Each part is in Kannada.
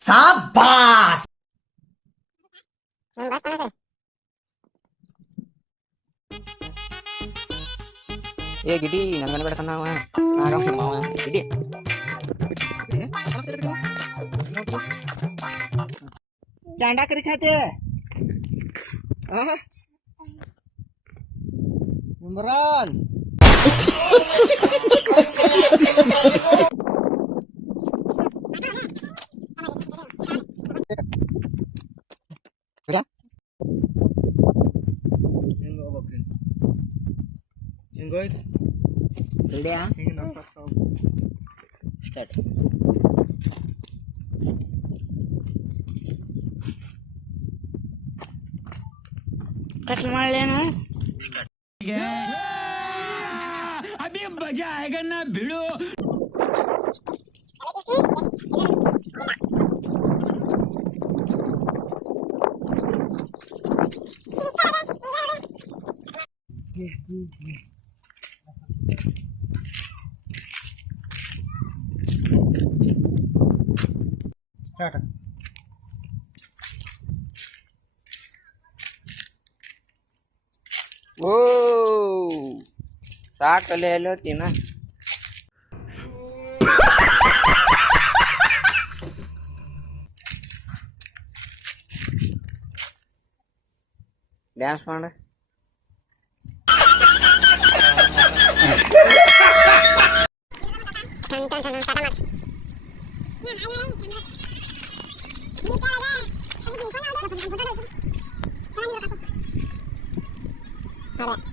ಸಾಬಾಸ್ ಏ ಗಿಡಿ ನನ್ಗನ ಬೇಡ ಸಣ್ಣ ಅವ ಆರಾಮ ಸಣ್ಣ ಮಾವ ಗಿಡಿ ಕ್ಯಾಂಡಾ ಕರಿ ಖಾತೆ Imran Hingo bakın. Hingo it. Ready ha? Hingo Start. Cut मार लेना अभी मजा आएगा ना भिड़ो ಸ್ಟಾರ್ಟ್ ಓ ಸಾಕಲ್ಲೇ ಹೇಳ್ತೀನ ಡ್ಯಾನ್ಸ್ ಮಾಡ Got it.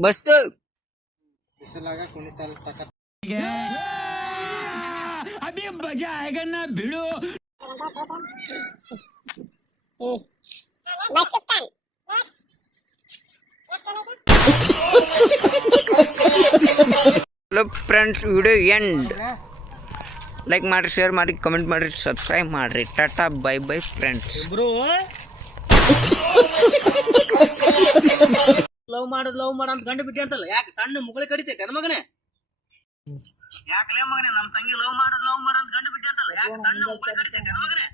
Besok ಬಸ್ ಬಿಸಿಲಾಗ ಕುಣಿತಲ್ ತಕ hello friends video end like ಮಾಡಿರಿ ಶೇರ್ ಮಾಡಿ ಕಮೆಂಟ್ ಮಾಡಿರಿ ಸಬ್ಸ್ಕ್ರೈಬ್ ಮಾಡಿರಿ tata bye bye friends bro love ಮಾಡೋದು ಲವ್ ಮಾಡ ಅಂತ ಗಂಡು ಬಿಟ್ಟೆ ಅಂತಲ್ಲ? ಯಾಕೆ? ಸಣ್ಣ ಮುಗಳಿ ಕಡಿತೈತೆ ನನ್ನ ಮಗನೇ? ಯಾಕಲೇ ಮಗನೇ? ನಮ್ಮ ತಂಗಿ ಲವ್ ಮಾಡೋದು ಲವ್ ಮಾಡ ಅಂತ ಗಂಡು ಬಿಟ್ಟೆ ಅಂತಲ್ಲ? ಯಾಕೆ ಸಣ್ಣ ಮುಗಳಿ ಕಡಿತೈತೆ ನನ್ನ ಮಗನೇ?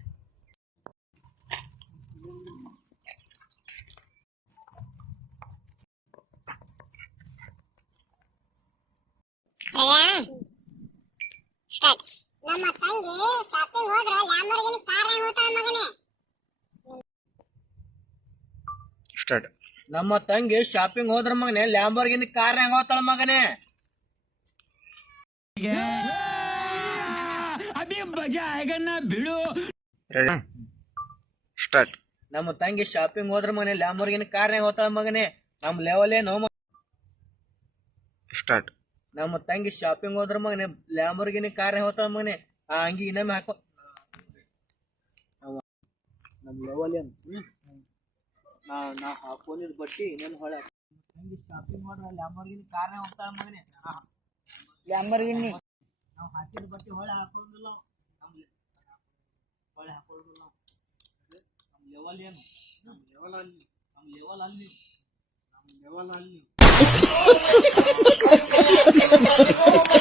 ಸ್ಟಾರ್ಟ್. ನಮ್ಮ ತಂಗಿ ಶಾಪಿಂಗ್ ಹೋದ್ರ ಲ್ಯಾಂಬರ್ಗಿನಿ ಕಾರ್ ಹೆಂಗ್ ಹೋಗ್ತಾಳ ಮಗನೇ. ಸ್ಟಾರ್ಟ್. ನಮ್ಮ ತಂಗಿ ಶಾಪಿಂಗ್ ಹೋದ್ರ ಮಗನೇ ಲ್ಯಾಂಬೋರ್ಗಿನ ಕಾರ್ ಹೆಂಗ ಹೋಗ್ತಾಳ ಮಗನೇ. ಬಿಡು ಸ್ಟಾರ್ಟ್. ನಮ್ಮ ತಂಗಿ ಶಾಪಿಂಗ್ ಹೋದ್ರ ಮಗನೆ ಲ್ಯಾಂಬರ್ಗಿನಿ ಕಾರ್ ಹೆಂಗ ಹೋಗ್ತಾಳ ಮಗನೇ. ನಮ್ ಲೆವೆಲ್ ಏನೋ ಸ್ಟಾರ್ಟ್. ನಮ್ಮ ತಂಗಿ ಶಾಪಿಂಗ್ ಹೋದ್ರ ಮಗನೇ ಲ್ಯಾಂಬೋರ್ಗಿನ ಕಾರ್ ಹೆಂಗ ಹೋಗ್ತಾಳ ಮಗನೇ. ಆ ಅಂಗಿ ಇನ್ನೊಮ್ಮೆ ಹಾಕೋ. ನಮ್ಮ ನಮ್ ಲೆವೆಲ್ ಏನು ನಾ ನಾ ಹಾಕೊಂಡಿದ್ ಬಟ್ಟಿ ಇನ್ನೊಂದು ಹೊಳೆ ಶಾಪಿಂಗ್ ಮಾಡ್ರ ಲ್ಯಾಂಬರ್ಗಿನಿ ಕಾರ್ ಹೆಂಗ ಹೋಗ್ತಾಳ ಮಗನೇ. ಲ್ಯಾಂಬರ್ಗಿನಿ ನಾವು ಹಾಕಿದ ಬಟ್ಟೆ ಹೊಳೆ ಹಾಕೊಂಡಿಲ್ಲ ನಮ್ ಹೊಳೆ ಹಾಕೋದಿಲ್ಲ ನಮ್ಮ ಲೆವೆಲ್ ಏನು? ನಮ್ಮ ಲೆವೆಲ್ ಅಲ್ಲಿ ನಮ್ಮ ಲೆವೆಲ್ ಅಲ್ಲಿ ನಮ್ಮ ಲೆವೆಲ್ ಅಲ್ಲಿ.